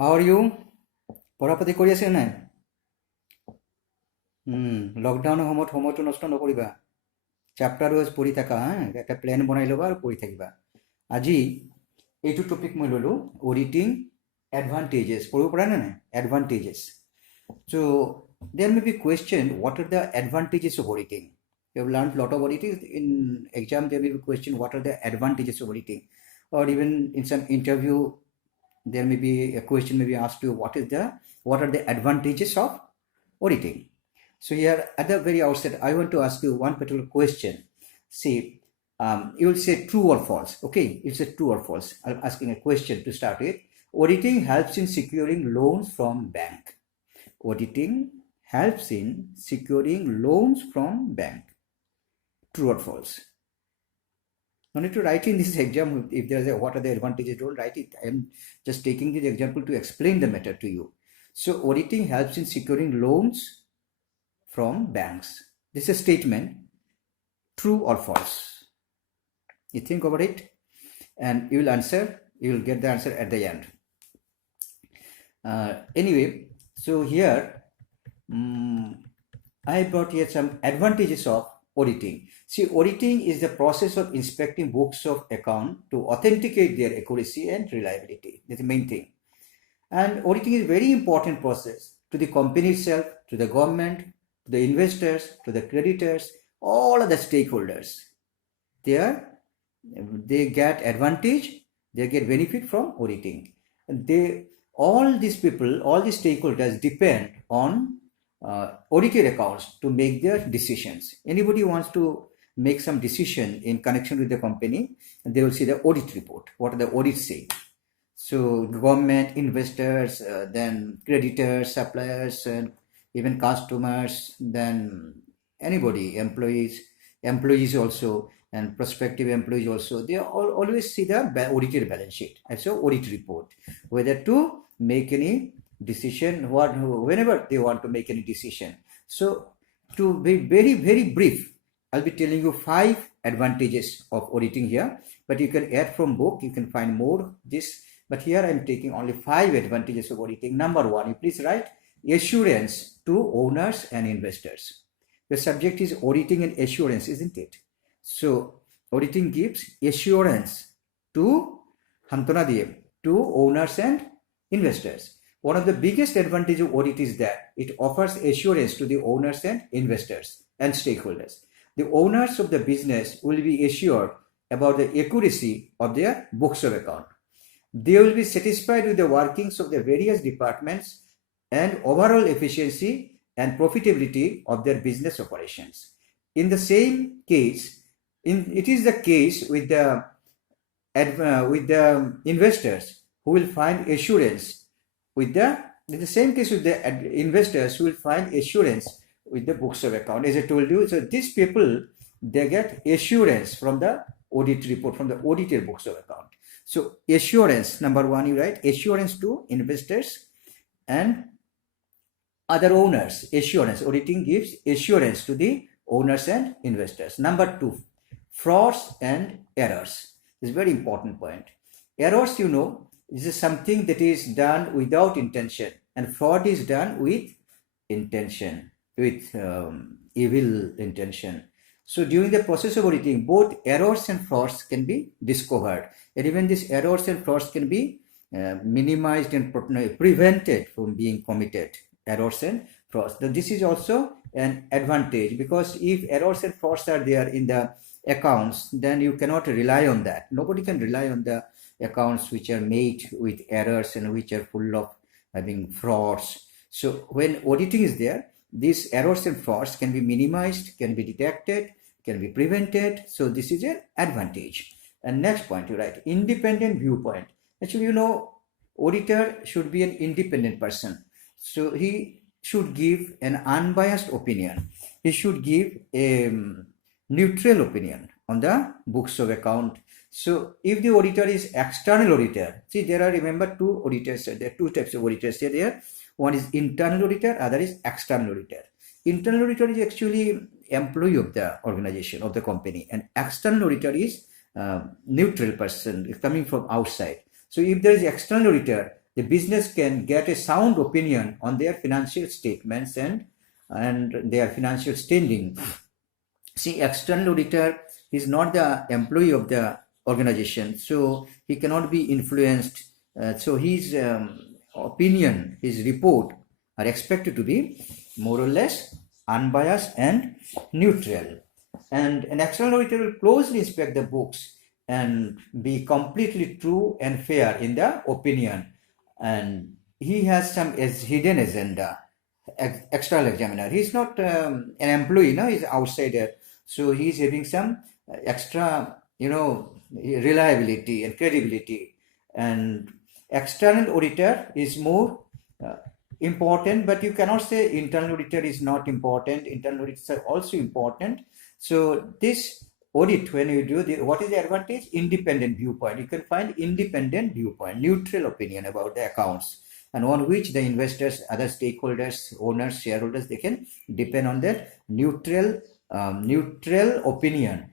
How are you? পঢ়া-পাতি কৰি আছে নাই? লকডাউনৰ সময়টো নষ্ট নকৰিবা। চেপ্টাৰ ৱাইজ পঢ়ি থাকা, এটা প্লেন বনাই ল'বা আৰু পঢ়ি থাকিবা। আজি এইটো টপিক মই ল'লোঁ, অডিটিং এডভান্টেজেছ। পঢ়িব পৰা নাই? এডভান্টেজেছ। So there may be question, what are the advantages of auditing? You have learned a lot of auditing. In exam, there will be question, what are the advantages of auditing? Or even in some interview, there may be a question maybe asked you, what are the advantages of auditing? So here at the very outset, I want to ask you one particular question. See, you will say true or false. Okay, it's a true or false. I'm asking a question to start with. Auditing helps in securing loans from bank. Auditing helps in securing loans from bank. True or false? No need to write in this exam if there's a what are the advantages, don't write it. I am just taking this example to explain the matter to you. So auditing helps in securing loans from banks. This is a statement. True or false? You think about it and you will answer. You will get the answer at the end. Anyway, so here I brought here some advantages of auditing. See, auditing is the process of inspecting books of account to authenticate their accuracy and reliability. That's the main thing. And auditing is a very important process to the company itself, to the government, to the investors, to the creditors, all of the stakeholders. They get advantage, they get benefit from auditing. And all these people, all these stakeholders depend on audited accounts to make their decisions. Anybody wants to make some decision in connection with the company, and they will see the audit report. What are the audits say? So government, investors, then creditors, suppliers, and even customers, then anybody, employees also, and prospective employees also, they always see the audited balance sheet. And so audit report, whether to make any decision, whenever they want to make any decision. So to be very, very brief, I'll be telling you 5 advantages of auditing here, but you can add from book, you can find more this, but here I'm taking only 5 advantages of auditing. Number 1, you please write assurance to owners and investors. The subject is auditing and assurance, isn't it? So auditing gives assurance to owners and investors. One of the biggest advantages of audit is that it offers assurance to the owners and investors and stakeholders. The owners of the business will be assured about the accuracy of their books of account. They will be satisfied with the workings of the various departments and overall efficiency and profitability of their business operations. In the same case, it is the case with the investors who will find assurance in the same case with the investors who will find assurance with the books of account. As I told you, so these people, they get assurance from the audit report, from the audited books of account. So assurance, number 1, you write assurance to investors and other owners. Assurance, auditing gives assurance to the owners and investors. Number 2, frauds and errors. This is a very important point. Errors, you know, this is something that is done without intention, and fraud is done with intention, with evil intention. So during the process of auditing, both errors and frauds can be discovered, and even these errors and frauds can be minimized and prevented from being committed. Errors and frauds. This is also an advantage, because if errors and frauds are there in the accounts, then you cannot rely on that. Nobody can rely on the accounts which are made with errors and which are full of having frauds. So when auditing is there, these errors and frauds can be minimized, can be detected, can be prevented. So this is an advantage. And next point, you write independent viewpoint. Actually, you know, auditor should be an independent person. So he should give an unbiased opinion. He should give a neutral opinion on the books of account. So if the auditor is external auditor, see, there are, remember, 2 auditors. There are 2 types of auditors here. One is internal auditor, other is external auditor. Internal auditor is actually employee of the organization, of the company, and external auditor is neutral person coming from outside. So if there is external auditor, the business can get a sound opinion on their financial statements and their financial standing. See, external auditor is not the employee of the organization, so he cannot be influenced. So his opinion, his report are expected to be more or less unbiased and neutral. And an external auditor will closely inspect the books and be completely true and fair in the opinion. And he has some hidden agenda. External examiner, he's not an employee, no, he's outsider, so he's having some extra, reliability and credibility. And external auditor is more important, but you cannot say internal auditor is not important. Internal auditors are also important. So this audit, when you do what is the advantage? Independent viewpoint. You can find independent viewpoint, neutral opinion about the accounts, and on which the investors, other stakeholders, owners, shareholders, they can depend on that neutral opinion,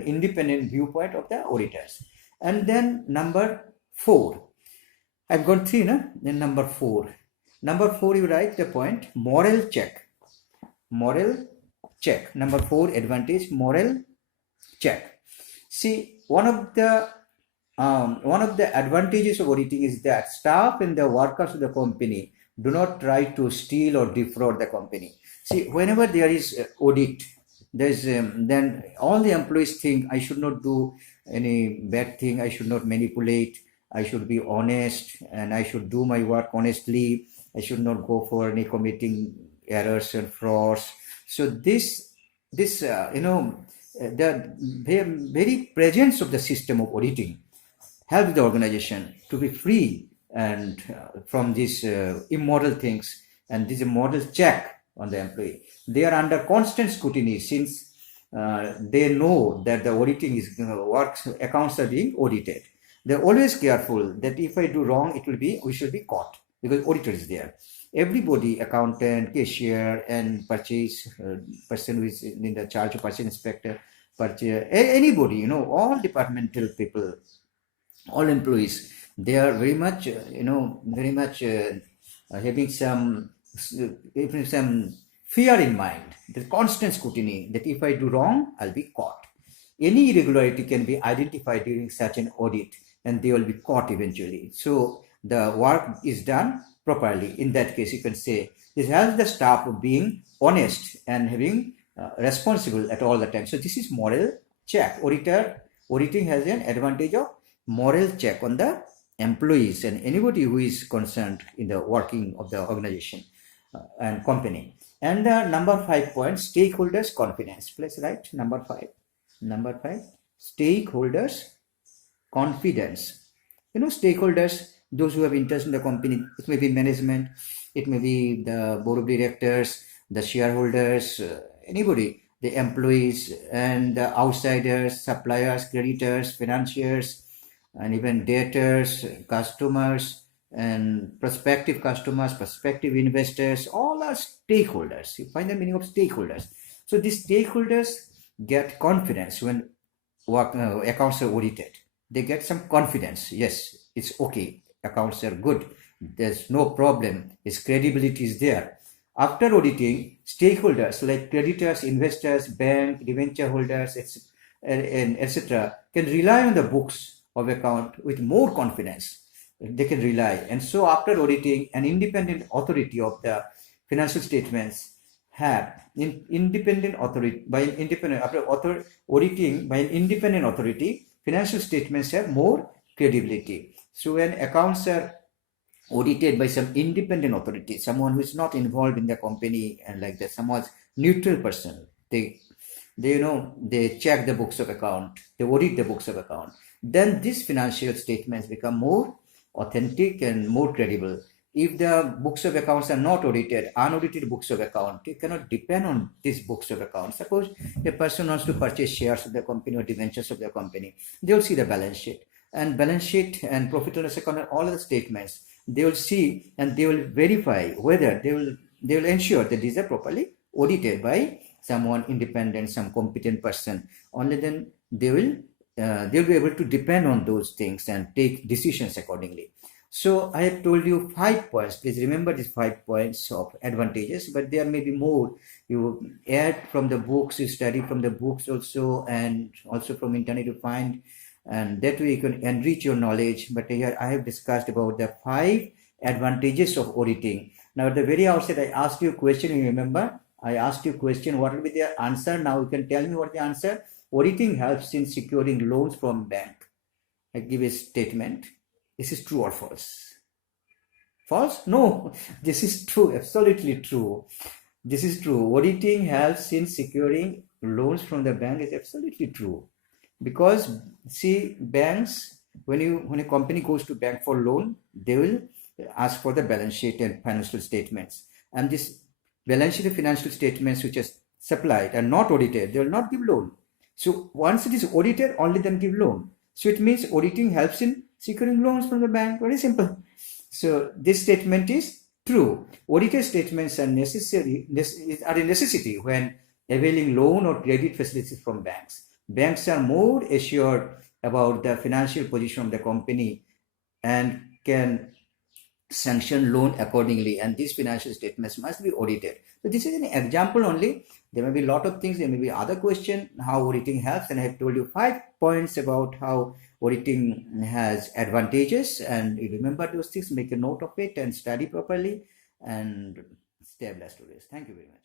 independent viewpoint of the auditors. And then number 4, I've got 3, no? Then number 4, you write the point moral check. Number 4 advantage, moral check. See, one of the advantages of auditing is that staff and the workers of the company do not try to steal or defraud the company. See, whenever there is audit, there's then all the employees think, I should not do any bad thing, I should not manipulate, I should be honest, and I should do my work honestly. I should not go for any committing errors and frauds. So the very presence of the system of auditing helps the organization to be free and from these immoral things, and this is a moral check on the employee. They are under constant scrutiny since they know that the auditing is accounts are being audited. They're always careful that if I do wrong, we should be caught, because auditor is there. Everybody, accountant, cashier, and purchase person who is in the charge of purchase inspector, anybody, all departmental people, all employees, they are very much having some fear in mind, the constant scrutiny that if I do wrong, I'll be caught. Any irregularity can be identified during such an audit, and they will be caught eventually. So the work is done properly. In that case, you can say this helps the staff of being honest and having responsible at all the time. So this is moral check. Auditing has an advantage of moral check on the employees and anybody who is concerned in the working of the organization and company. And number 5 point, stakeholders confidence. Please write number 5. Number 5, stakeholders confidence. Stakeholders, those who have interest in the company, it may be management, it may be the board of directors, the shareholders, anybody, the employees and the outsiders, suppliers, creditors, financiers, and even debtors, customers, and prospective customers, prospective investors, all are stakeholders. You find the meaning of stakeholders. So these stakeholders get confidence when accounts are audited. They get some confidence. Yes, it's okay. Accounts are good. There's no problem. Its credibility is there. After auditing, stakeholders like creditors, investors, bank, debenture holders, etc., can rely on the books of account with more confidence. They can rely. And so after auditing, an independent authority of the financial statements have independent authority after auditing by an independent authority, financial statements have more credibility. So when accounts are audited by some independent authority, someone who is not involved in the company and like that, someone neutral person, they check the books of account, they audit the books of account, then these financial statements become more authentic and more credible. If the books of accounts are not audited, unaudited books of account, you cannot depend on these books of accounts. Suppose a person wants to purchase shares of the company or debentures of the company, they will see the balance sheet and profit and loss account and all the statements. They will see and they will verify whether they will ensure that these are properly audited by someone independent, some competent person. Only then they'll be able to depend on those things and take decisions accordingly. So I have told you 5 points. Please remember these 5 points of advantages, but there may be more. You add from the books, you study from the books also, and also from internet you find, and that way you can enrich your knowledge. But here I have discussed about the 5 advantages of auditing. Now at the very outset, I asked you a question, you remember? I asked you a question, what will be the answer? Now you can tell me what the answer. Auditing helps in securing loans from bank. I give a statement. This is true or false? False? No, this is true, absolutely true. This is true. Auditing helps in securing loans from the bank is absolutely true. Because see, banks, when a company goes to bank for loan, they will ask for the balance sheet and financial statements. And this balance sheet and financial statements which are supplied are not audited, they will not give loan. So once it is audited, only then give loan. So it means auditing helps in securing loans from the bank. Very simple. So this statement is true. Audited statements are are a necessity when availing loan or credit facilities from banks. Banks are more assured about the financial position of the company and can sanction loan accordingly, and these financial statements must be audited. So this is an example only. There may be a lot of things, there may be other question how auditing helps, and I have told you 5 points about how auditing has advantages, and you remember those things, make a note of it and study properly and stay blessed always. Thank you very much.